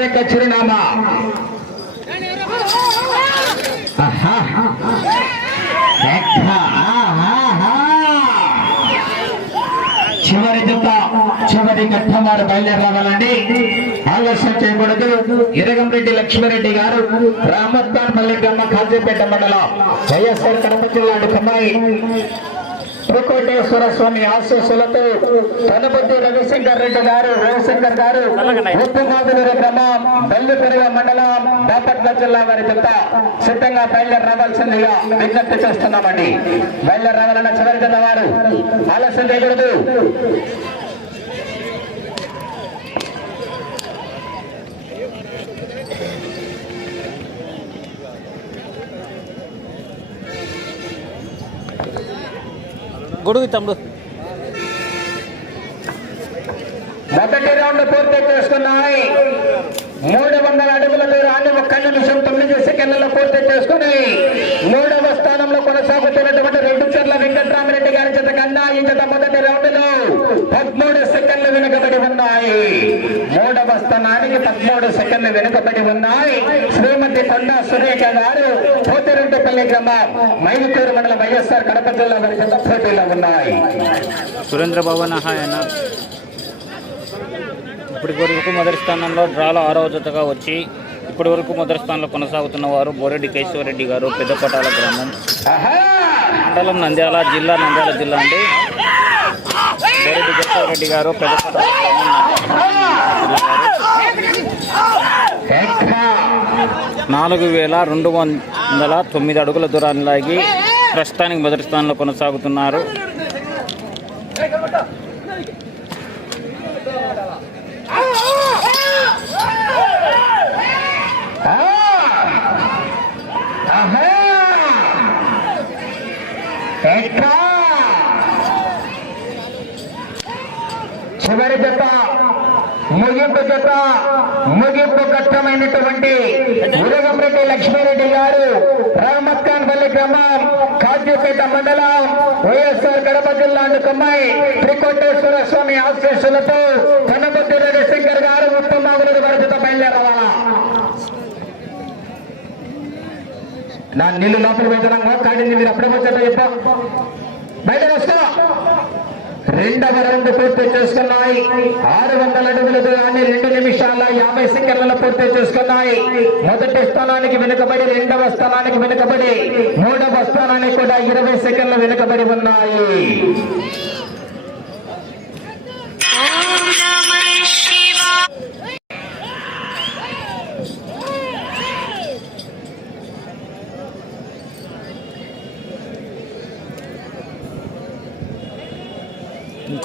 జిల్లా చిరునామా. చివరి జత చివరి ఘట్టం వారు బయలుదేరి ఆలస్యం చేయకూడదు. ఇరగంరెడ్డి లక్ష్మీరెడ్డి గారు రామత్తాన్ పల్లి గ్రామ కాజీపేట మండలం. వైఎస్ఆర్ కడప జిల్లా కమ్మాయి. త్రికోటేశ్వర స్వామి ఆశీస్సులతో తనపతి రవిశంకర్ రెడ్డి గారు రవిశంకర్ గారు ఉప్పుమాదులూరు గ్రామం బెల్లిపెరుగ మండలం బాపట్ల జిల్లా వారి జత సిద్ధంగా బయలుదేరి రావాల్సిందిగా విజ్ఞప్తి చేస్తున్నామండి. బయలుదేరి రావాలన్న చివరి వారు ఆలస్యం చేయకూడదు గొడుగు తమ్ముడు. మొదటి రౌండ్ పూర్తి చేసుకున్నాయి. మూడు వందల అడుగుల దూరాన్ని ఒక్క నిమిషం తొమ్మిది సెకండ్లలో పూర్తి చేసుకుని మూడవ స్థానంలో కొనసాగుతున్నటువంటి రెండు చెర్ల వెంకట్రామరెడ్డి గారి చేత కన్నా ఈ మొదటి రౌండ్లో పదమూడు సెకండ్లు వెనుకబడి ఉన్నాయి. స్థానానికి పదమూడు సెకండ్లు వెనుకబడి ఉన్నాయి. శ్రీమతి కొండ సురేఖ గారు పోతిరెడ్డిపల్లి గ్రామం మైలుకూరు మండలం వైఎస్ఆర్ కడప జిల్లా వారి చేత పోటీలో ఉన్నాయి. సురేంద్ర భవన్ ఆయన ఇప్పటి వరకు మొదటి స్థానంలో డ్రాలో ఆరవ జతగా వచ్చి ఇప్పటి వరకు మొదటి స్థానంలో కొనసాగుతున్న వారు బోరెడ్డి కేశవరెడ్డి గారు పెద్దకోటాల గ్రామం. మండలం నంద్యాల జిల్లా నంద్యాల జిల్లా అండి. రెడ్డి కేశవరెడ్డి గారు నాలుగు వేల రెండు వందల తొమ్మిది అడుగుల దూరాన్ని లాగి ప్రస్తుతానికి మొదటి స్థానంలో కొనసాగుతున్నారు. చివరి జత ముగింపు జత ముగింపు కష్టమైనటువంటి ఉదగంరెడ్డి లక్ష్మీరెడ్డి గారు రామత్కాన్పల్లి గ్రామం కాజీపేట మండలం వైఎస్ఆర్ కడప జిల్లా అందుకమ్మాయి త్రికోటేశ్వర స్వామి ఆశీస్సులతో కనబద్ది రవిశంకర్ గారు ఉత్తమ వారి జత బయలుదేరవాలా? నా నీళ్ళు లోపల పెట్టడం కాడింది మీరు అప్పుడే వచ్చారో చెప్ప బయట వస్తున్నా. రెండవ రౌండ్ పూర్తి చేసుకున్నాయి. ఆరు వందల అడుగుల దూరాన్ని రెండు నిమిషాల యాభై సెకండ్లలో పూర్తి చేసుకున్నాయి. మొదటి స్థానానికి వెనుకబడి రెండవ స్థానానికి వెనుకబడి మూడవ స్థానానికి కూడా ఇరవై సెకండ్లు వెనుకబడి ఉన్నాయి.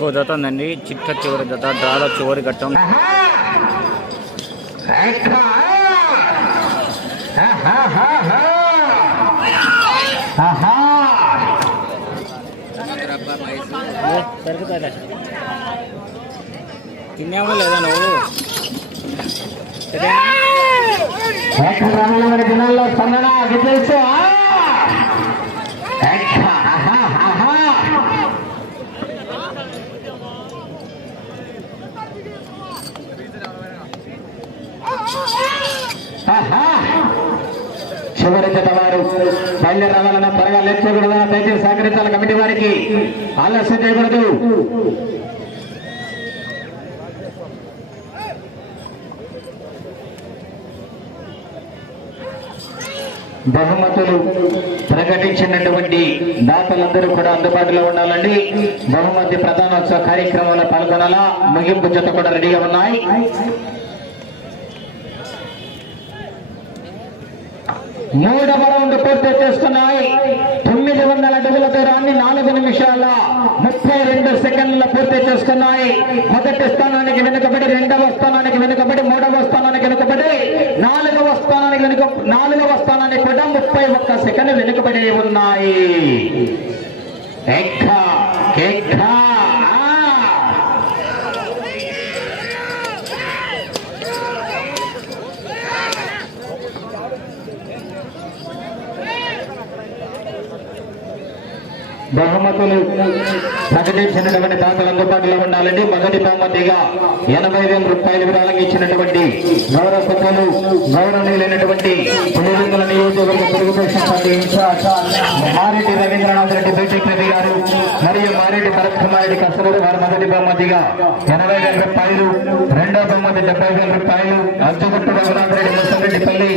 ఇంకో జత ఉందండి చిట్ట చివరి జత డ్రాలో చివరి ఘట్టం ఆహా! లేదా నువ్వు సరేనా? చివరి జత వారు బయలుదేరి రావాలన్నా త్వరగా లేచకూడదా? దయచేసి సహకరించాలి కమిటీ వారికి. ఆలస్యం చేయకూడదు. బహుమతులు ప్రకటించినటువంటి దాతలందరూ కూడా అందుబాటులో ఉండాలండి. బహుమతి ప్రధానోత్సవ కార్యక్రమంలో పాల్గొనాలా? ముగింపు జత కూడా రెడీగా ఉన్నాయి. మూడవ రౌండ్ పూర్తి చేస్తున్నాయి. తొమ్మిది వందల అడుగుల దూరాన్ని నాలుగు నిమిషాల ముప్పై రెండు సెకండ్ల పూర్తి చేస్తున్నాయి. మొదటి స్థానానికి వెనుకబడి రెండవ స్థానానికి వెనుకబడి మూడవ స్థానానికి వెనుకబడి నాలుగవ స్థానానికి వెనుక నాలుగవ స్థానానికి కూడా ముప్పై ఒక్క సెకండ్ వెనుకబడి ఉన్నాయి. ఎక్కా ఎక్కా ఆ. బహుమతులు ప్రకటించినటువంటి దాతలు అందుబాటులో ఉండాలండి. మొదటి బహుమతిగా ఎనభై వేల రూపాయలు విరాళంగా ఇచ్చినటువంటి గౌరవ సభ్యులు గౌరవనీయులైనటువంటి పులివెందుల నియోజకవర్గ Telugu Desam party in charge Mareddy Ravindranath Reddy B Tech గారు మరియు మారెడ్డి భరత్ కసరూరు వారు మొదటి బహుమతిగా ఎనభై వేల రూపాయలు రెండో బహుమతి డెబ్బై వేల రూపాయలు అర్జుగుట్టు రఘునాథ్ రెడ్డి ముసరెడ్డిపల్లి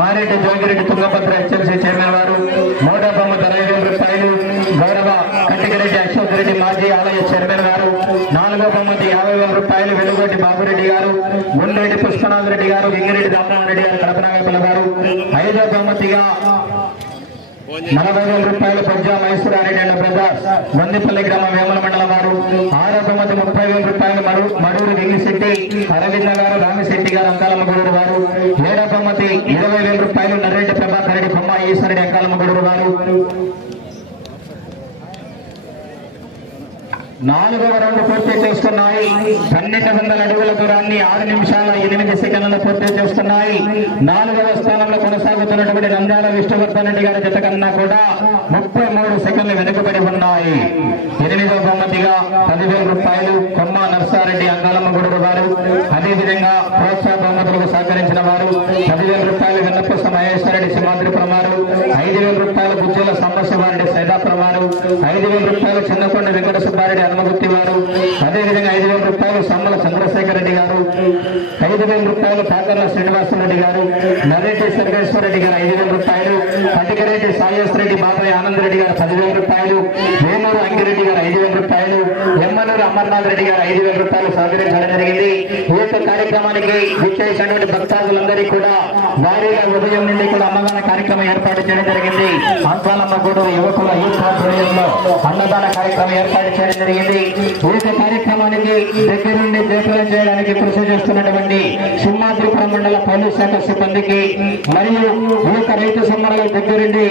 మారెడ్డి జోగిరెడ్డి తుంగభద్ర హెచ్ఎంసీ చైర్మన్ వారు మూడో బహుమతి అరవై వేల రూపాయలు గౌరవ కట్టికరెడ్డి అశోక్ రెడ్డి మాజీ ఆలయ చైర్మన్ గారు నాలుగో బహుమతి యాభై వేల రూపాయలు వెలుగొట్టి బాబురెడ్డి గారు గుండెరెడ్డి పుష్పనాథ్ రెడ్డి గారు గింగిరెడ్డి దామరామరెడ్డి గారు కడపనాగపల్లి గారు. ఐదో బహుమతిగా నలభై వేల రూపాయలు పంజా మైసూరారెడ్డి అండ్ బ్రదర్స్ వందిపల్లి గ్రామ వేమల మండలం వారు. ఆరో బహుమతి ముప్పై వేల రూపాయలు మడు మడూరు వెంగిశెట్టి అరవింద గారు రామిశెట్టి గారు అంకాలమ్మగూడూరు వారు. ఏడో బహుమతి ఇరవై వేల రూపాయలు నర్రెడ్డి ప్రభాకర్ రెడ్డి బొమ్మ ఈశ్వరెడ్డి అంకాలమ్మగూడూరు వారు. నాలుగవ రౌండ్ పూర్తి చేస్తున్నాయి. పన్నెండు వందల అడుగుల దూరాన్ని ఆరు నిమిషాల ఎనిమిది సెకండ్లు పూర్తి చేస్తున్నాయి. నాలుగవ స్థానంలో కొనసాగుతున్నటువంటి నంద్యాల విష్ణువర్ధన్ రెడ్డి గారి జత కన్నా కూడా ముప్పై మూడు సెకండ్లు వెనుకబడి ఉన్నాయి. ఎనిమిదవ బహుమతిగా పదివేల రూపాయలు కొమ్మ నర్సారెడ్డి అంగాలమ్మ గూడూరు వారు అదేవిధంగా ప్రోత్సాహ బహుమతులకు సహకరించిన వారు పదివేల రూపాయలు వెన్నపూస మహేశ్వరరెడ్డి సింహాద్రిపురం వారు. ఐదు వేల రూపాయలు బుజ్జుల సంబశివారెడ్డి సైదాపురం వారు ఐదు వేల రూపాయలు చిన్నకొండ వెంకట సుబ్బారెడ్డి హనుమగుత్తి వారు అదేవిధంగా ఐదు వేల రూపాయలు సమ్మల చంద్రశేఖర్ రెడ్డి గారు ఐదు వేల రూపాయలు పాకర్ల శ్రీనివాసరెడ్డి గారు నరేటి సర్వేశ్వర రెడ్డి గారు ఐదు వేల రూపాయలు పటికరెడ్డి సాయేశ్వర బాబాయ్ ఆనంద్ రెడ్డి గారు పదివేల రూపాయలు వేమూరు అంగిరెడ్డి గారు ఐదు వేల రూపాయలు ఎమ్మనూరు అమర్నాథ్ రెడ్డి గారు ఐదు వేల రూపాయలు సహకరించడం జరిగింది. ఈ యొక్క కార్యక్రమానికి విచ్చేసినటువంటి భక్తాదులందరికీ కూడా భారీగా ఉదయం నుండి కూడా అన్నదాన కార్యక్రమం ఏర్పాటు చేయడం జరిగింది. అంకాలమ్మ గూడూరు యువకుల యూత్ ఆధ్వర్యంలో అన్నదాన కార్యక్రమం ఏర్పాటు చేయడం జరిగింది. ఈ కార్యక్రమానికి దగ్గర నుండి జయప్రదం చేయడానికి కృషి చేస్తున్నటువంటి సింహాద్రిపురం మండల పోలీస్ శాఖ సిబ్బందికి మరియు ఈ యొక్క రైతు సంబరాల దగ్గరుండి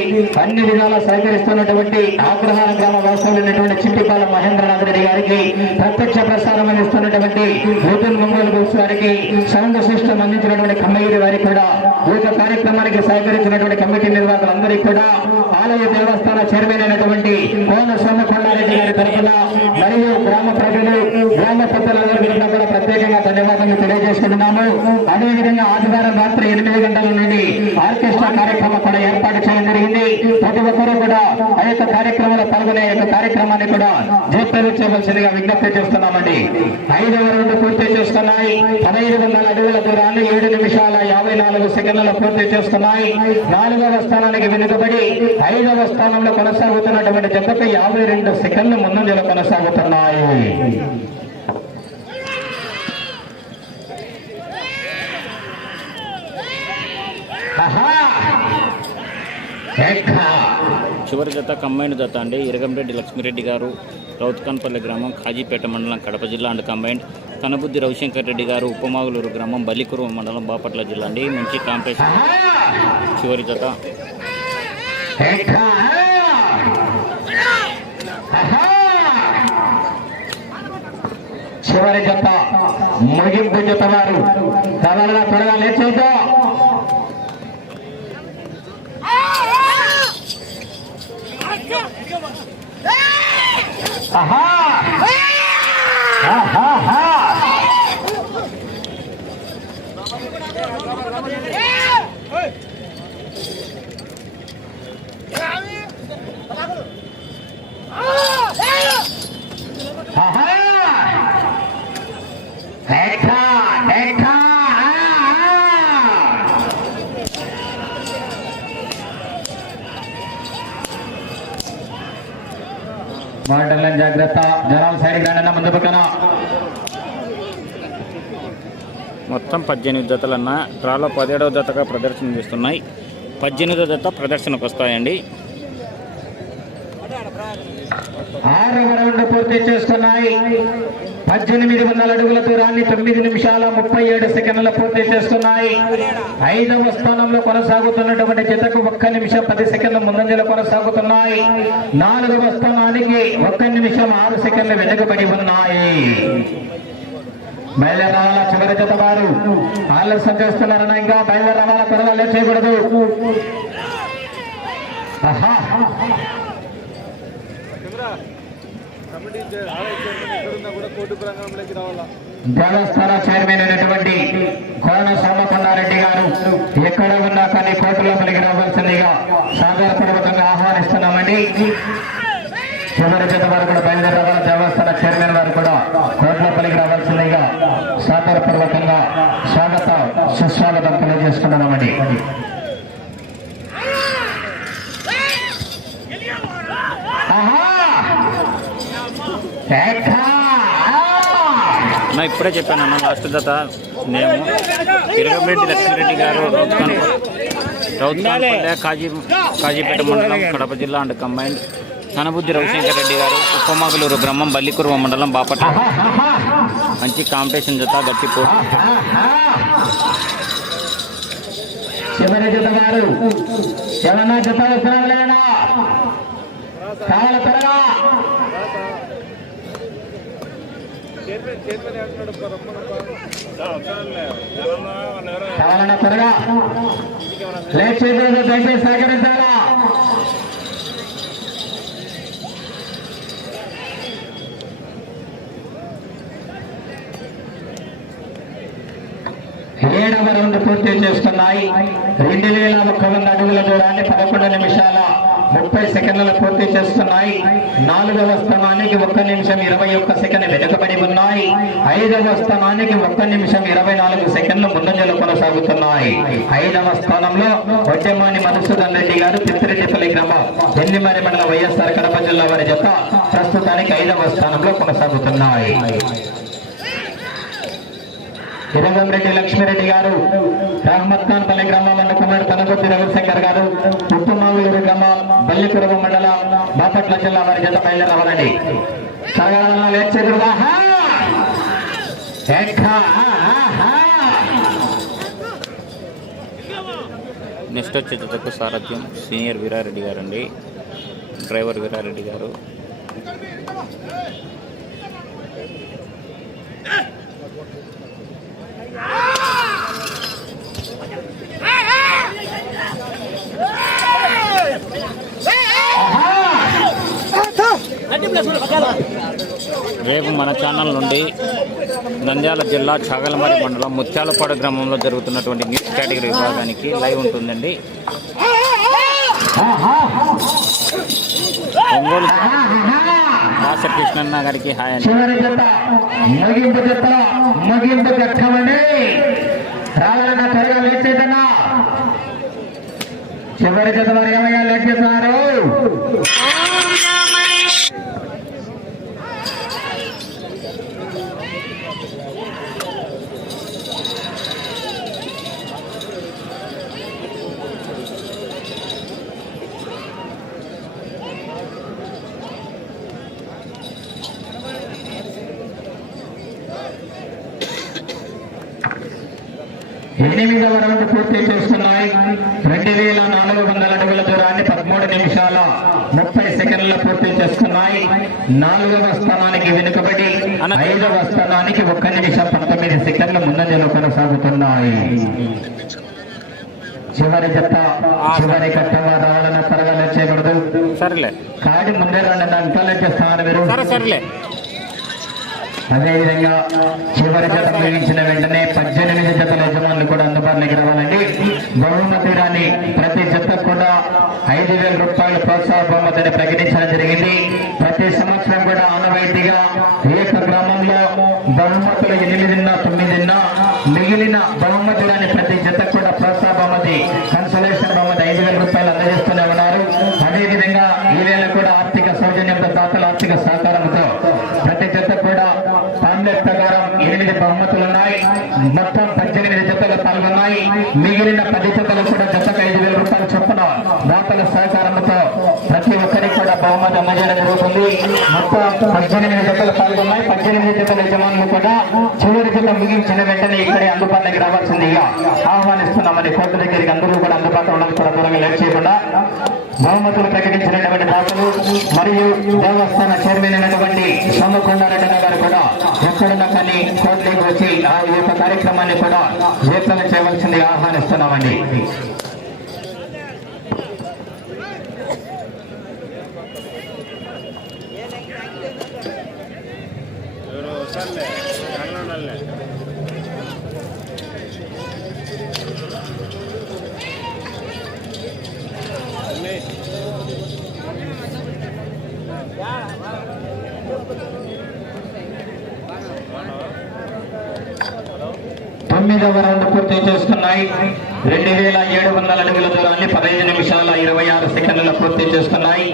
అన్ని విధాలా సహకరిస్తున్నటువంటి ఆగ్రహాల గ్రామ వాస్తవులైనటువంటి చిట్టిపాల మహేంద్రనాథ్ రెడ్డి గారికి ప్రత్యక్ష ప్రసారం అందిస్తున్నటువంటి నూతన్ మంగళ బుక్స్ వారికి సౌండ్ సిస్టమ్ అందించినటువంటి కమ్మగిరి వారికి కూడా ఈ యొక్క కార్యక్రమానికి సహకరించినటువంటి కమిటీ నిర్వాహకులందరికీ కూడా ఆలయ దేవస్థాన చైర్మన్ అయినటువంటి కోన సోమకొండారెడ్డి గారి తరఫున మరియు గ్రామ ప్రజలు గ్రామ పెద్దలందరికీ కూడా ప్రత్యేకంగా ధన్యవాదాలు తెలియజేసుకుంటున్నాము. అదేవిధంగా ఆదివారం రాత్రి ఎనిమిది గంటల నుండి ఆర్కెస్ట్రా కార్యక్రమం కూడా ఏర్పాటు జరిగింది ప్రతి ఒక్కరూ కూడా ఆ యొక్క కార్యక్రమంలో పాల్గొనే యొక్క కార్యక్రమాన్ని కూడా జయప్రదం చేయవలసిందిగా విజ్ఞప్తి చేస్తున్నామండి. ఐదవ రౌండ్ పూర్తి చేస్తున్నాయి పదహైదు వందల అడుగుల దూరాన్ని ఏడు నిమిషాల యాభై నాలుగు సెకండ్లలో పూర్తి చేస్తున్నాయి నాలుగవ స్థానానికి వెనుకబడి ఐదవ స్థానంలో కొనసాగుతున్నటువంటి జతకు యాభై రెండు సెకండ్లు ముందంజలో కొనసాగుతున్నాయి ఆహా! ఎక్కా! చివరి జత కంబైండ్ జత అండి. ఇరగంరెడ్డి లక్ష్మిరెడ్డి గారు రౌత్కాన్పల్లి గ్రామం కాజీపేట మండలం కడప జిల్లా అండ్ కంబైండ్ కనబుద్ది రవిశంకర్ రెడ్డి గారు ఉప్పమాగులూరు గ్రామం బల్లికురు మండలం బాపట్ల జిల్లా అండి. మంచి కాంపిటీషన్! చివరి జత! చివరి జత ముగింపు జత వారు. త్వరగా త్వరగా లేచేద్దాం ఆహా ఆహాహా. ఆహా. ఎక్కా, ఎక్కా, ఆ, ఆ. జాగ్రత్త జనాలు సైడ్ ముందు పక్కన. మొత్తం పద్దెనిమిది జతలన్న డ్రాలో పదిహేడవ జతగా ప్రదర్శన చేస్తున్నాయి. పద్దెనిమిదో జత ప్రదర్శనకు వస్తాయండి. ఆరవ రౌండ్ పూర్తి చేసుకున్నాయి పద్దెనిమిది వందల అడుగుల దూరాన్ని తొమ్మిది నిమిషాల ముప్పై ఏడు సెకండ్ల పూర్తి చేస్తున్నాయి. ఐదవ స్థానంలో కొనసాగుతున్నటువంటి జతకు ఒక్క నిమిషం పది సెకండ్ల ముందంజలో కొనసాగుతున్నాయి. నాలుగవ స్థానానికి ఒక్క నిమిషం ఆరు సెకండ్లు వెనుకబడి ఉన్నాయి. బయలుదేరి రావాలా చివరి జత వారు. ఆలస్యం చేస్తున్నారన్న ఇంకా బయలుదేరి త్వరగా చేయకూడదు ఆహా! దేవస్థాన చైర్మన్ అయినటువంటి కోన సోమకొండారెడ్డి గారు ఎక్కడ ఉన్నా కానీ కోర్టులోపలికి రావాల్సిందిగా సాధారణపూర్వకంగా ఆహ్వానిస్తున్నామండి. చివరి జత వారు కూడా బయలుదేరి దేవస్థాన చైర్మన్ వారు కూడా కోర్టులోపలికి రావాల్సిందిగా సాధారణపూర్వకంగా స్వాగత సుస్వాగతం తెలియజేసుకుంటున్నామండి నా ఇప్పుడే చెప్పాను అన్న లాస్ట్ జత నేను ఇరగంరెడ్డి లక్ష్మీరెడ్డి గారు రౌత్కాన్ రౌత్కాన్పల్లె కాజీ కాజీపేట మండలం కడప జిల్లా అండ్ కంబైండ్ సనబుద్ధి రవిశంకర్ రెడ్డి గారు ఉప్పమగులూరు గ్రామం బల్లికురువ మండలం బాపట్ల! మంచి కాంపిటీషన్ జత గట్టి పోటీ. చివరి జత కావాలి త్వరగా కావాలన్నా త్వరగా లేట్ చేయకూడదు దయచేసి సహకరించాలా ఏడవ రౌండ్ పూర్తి చేసుకున్నాయి రెండు వేల ఒక్క వంద అడుగుల దూరాన్ని పదకొండు నిమిషాల ముప్పై సెకండ్లు పూర్తి చేస్తున్నాయి. నాలుగవ స్థానానికి ఒక్క నిమిషం ఇరవై ఒక్క సెకండ్ వెనుకబడి ఉన్నాయి. ఐదవ స్థానానికి ఒక్క నిమిషం ఇరవై నాలుగు సెకండ్లు ముందంజలు కొనసాగుతున్నాయి. ఐదవ స్థానంలో వడ్డెమాని మధుసూదన్ రెడ్డి గారు తిత్తిరెడ్డిపల్లి గ్రామం ఎన్నిమరి మండల వైఎస్ఆర్ కడప జిల్లా వారి జత ప్రస్తుతానికి ఐదవ స్థానంలో కొనసాగుతున్నాయి. ఇరగంరెడ్డి లక్ష్మీరెడ్డి గారు రహమత్ ఖాన్ పల్లి గ్రామం అన్న కుమారుడు తనకొద్ది రవిశంకర్ గారు ఉప్పుమావూరు గ్రామం బల్లికురవ మండలం బాపట్ల జిల్లా వారి జత బయలుదేరవాలండి! నెక్స్ట్ వచ్చే జతకు సారథ్యం సీనియర్ వీరారెడ్డి గారు అండి డ్రైవర్ వీరారెడ్డి గారు. రేపు మన ఛానల్ నుండి నంద్యాల జిల్లా చాగలమరి మండలం ముత్యాలపాడు గ్రామంలో జరుగుతున్నటువంటి న్యూస్ కేటగిరీ విభాగానికి లైవ్ ఉంటుందండి! ఒంగోలు! దాస కృష్ణన్న గారికి హాయ్ అండి చివరి జత ముగింపు జత ముగింపు ఘట్టమండి రావాలన్నా త్వరగా లేచేదన్నా చివరి జత వారు ఏమయ్యా లేట్ చేస్తున్నారు ఓం నమః ఎనిమిదవ రౌండ్ పూర్తి చేస్తున్నాయి. రెండు వేల నాలుగు వందల అడుగుల దూరాన్ని పదమూడు నిమిషాల ముప్పై సెకండ్ల పూర్తి చేస్తున్నాయి. నాలుగవ స్థానానికి వెనుకబడి ఐదవ స్థానానికి ఒక్క నిమిషం పంతొమ్మిది సెకండ్ల ముందంజలో కొనసాగుతున్నాయి. చివరి జత చివరి ఘట్టంగా రావాలన్న త్వరగా చేయకూడదు సరేలే. కాడి ముందే రెండు మీరు సరే సరేలే. అదేవిధంగా చివరి జత ముగించిన వెంటనే పద్దెనిమిది జతల యజమానులు కూడా అందుబాటులోకి రావాలండి. బహుమతి రాని ప్రతి జత కూడా ఐదు వేల రూపాయలు ప్రోత్సాహ బహుమతిని ప్రకటించడం జరిగింది. ప్రతి సంవత్సరం కూడా ఆనవాయితీగా ఏక గ్రామంలో బహుమతులు ఎనిమిదిన్న తొమ్మిదిన్న మిగిలిన బహుమతి రాని ప్రతి జత కూడా ప్రోత్సాహ బహుమతి కన్సలేషన్ బహుమతి ఐదు వేల రూపాయలు అందజేస్తూనే ఉన్నారు అదేవిధంగా ఈ వేళ కూడా ఆర్థిక సౌజన్యంతో దాతల ఆర్థిక సహకారంతో ప్రతి జత కూడా పాంప్లెట్ ప్రకారం ఎనిమిది బహుమతులు ఉన్నాయి మొత్తం పద్దెనిమిది జతలు పాల్గొన్నాయి. మిగిలిన పది జతలు కూడా జతకు ఐదు వేల రూపాయలు చొప్పున దాతల సహకారంతో ప్రతి ఒక్కరికి కూడా బహుమతి అందజేయడం జరుగుతుంది. మొత్తం పద్దెనిమిది జతలు పాల్గొన్నాయి. పద్దెనిమిది జతల యజమానులు కూడా చివరి జత ముగించిన వెంటనే ఇక్కడే అందుబాటులోకి రావాల్సిందిగా ఆహ్వానిస్తున్నామని కోర్టు దగ్గరికి అందరూ కూడా అందుబాటులో ఉండడం కూడా దూరంగా లేట్ చేయకుండా బహుమతులు ప్రకటించినటువంటి దాతలు మరియు దేవస్థాన చైర్మన్ అయినటువంటి సోమకొండారెడ్డి గారు కూడా ఎక్కడున్నా కానీ కోర్టులోకి వచ్చి ఆ యొక్క కార్యక్రమాన్ని కూడా జయప్రదం చేయవలసింది ఆహ్వానిస్తున్నామండి. తొమ్మిదవ రౌండ్ పూర్తి చేస్తున్నాయి. రెండు వేల ఏడు వందల అడుగుల దూరాన్ని పదహైదు నిమిషాల ఇరవై ఆరు సెకండ్ల పూర్తి చేస్తున్నాయి.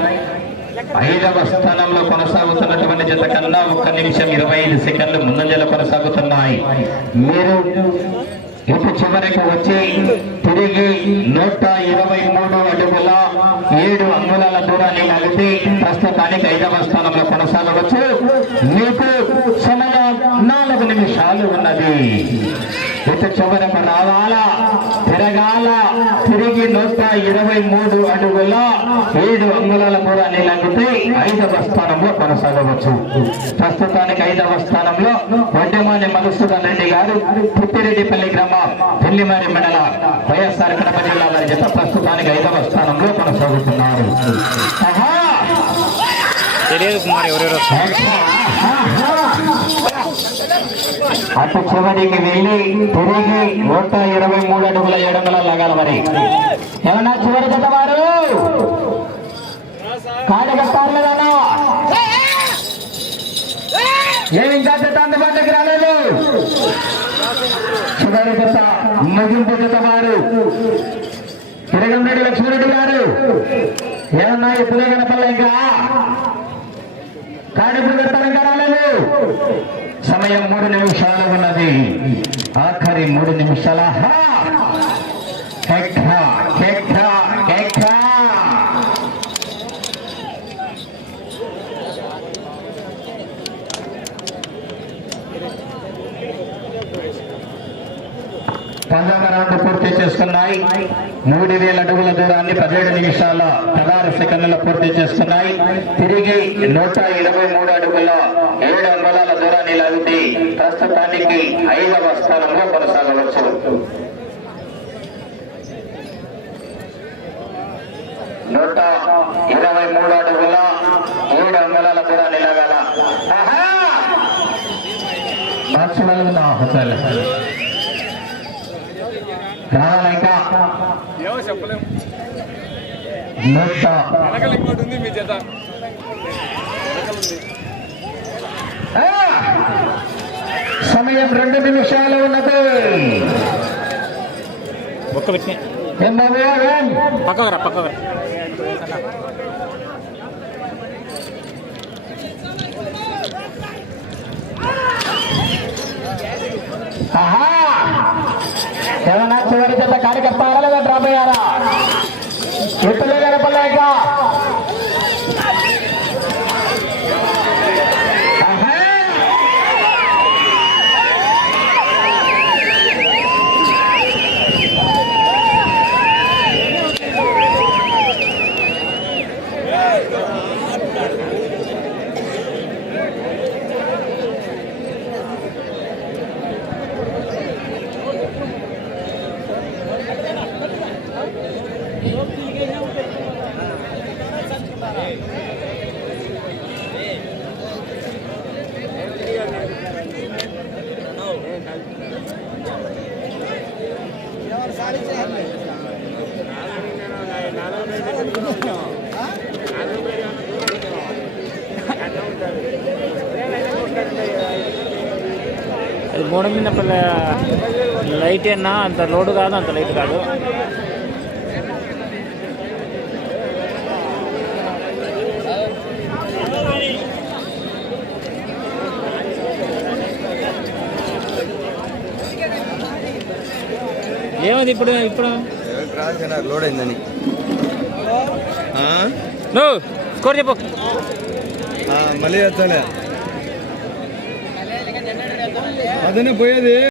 ఐదవ స్థానంలో కొనసాగుతున్నటువంటి జత కన్నా ఒక్క నిమిషం ఇరవై ఐదు సెకండ్లు ముందంజలు కొనసాగుతున్నాయి. మీరు ఇటు చివరికి వచ్చి తిరిగి నూట ఇరవై మూడు అడుగుల ఏడు అంగుళాల దూరాన్ని లాగితే ప్రస్తుతానికి ఐదవ స్థానంలో కొనసాగవచ్చు. మీకు సమయం నాలుగు నిమిషాలు ఉన్నది. ఇటు చివరకు రావాలా? తిరగాల. తిరిగి నూట ఇరవై మూడు అడుగుల ఏడు అంగుళాల దూరాన్ని లాగితే ఐదవ స్థానంలో కొనసాగవచ్చు. ప్రస్తుతానికి ఐదవ స్థానంలో వడ్డమాని మధుసూదన్ రెడ్డి గారు పుట్టిరెడ్డిపల్లి గ్రామం పెళ్ళిమారి మండల వైఎస్ఆర్ కడప జిల్లా వారి జత ప్రస్తుతానికి ఐదవ స్థానంలో కొనసాగుతున్నారు! తెలియదు కుమార్ ఎవరెవరు అటు చివరికి వెళ్ళి తిరిగి నూట ఇరవై మూడు అడుగుల ఏడుగుల లగాల మరి ఏమన్నా చివరి జత వారు? కాళ్ళు లేదన్నా ఏమి ఇంకా జత అందుబాటులోకి రాలేదు? చివరి జత ముగింపు జత వారు. తిరగంరెడ్డి లక్ష్మీరెడ్డి గారు. ఏమన్నా ఇప్పుడే కనపడలే ఇంకా? కాడిప్పుడు కట్టాలి ఇంకా రాలేదు. సమయం మూడు నిమిషాలు ఉన్నది ఆఖరి మూడు నిమిషాల హా! పంతొమ్మిది పూర్తి చేసుకున్నాయి. మూడు వేల అడుగుల దూరాన్ని పదిహేడు నిమిషాల పదహారు సెకండ్లలో పూర్తి చేసుకున్నాయి. తిరిగి నూట ఇరవై మూడు అడుగుల ఏడు అంగుళాల దూరాన్ని లాగితే ప్రస్తుతానికి ఐదవ స్థానంలో కొనసాగవచ్చు. నూట ఇరవై మూడు అడుగుల ఏడు అంగుళాల దూరాన్ని లాగాల. ఆహా! మార్చగలను హోటల్. రావాలా ఇంకా ఏమో చెప్పలేము. వెనకలు ఇంకోటి ఉంది మీ చేత ఆ! సమయం రెండు నిమిషాలు ఉన్నది. ఒక్క రా. ఆహా! ఏమన్నా చివరి జత కార్యకర్త లేదా డ్రాప్ అయ్యారా? ఇప్పుడు గడపలేక అది మూడు మీద పిల్ల లైట్ అన్నా అంత లోడు కాదు అంత లైట్ కాదు. ఏమది ఇప్పుడు ఇప్పుడు? లోడ్ అయిందని. నువ్వు స్కోర్ చెప్పు. మళ్ళీ వచ్చాలే அதுன்னு போயது?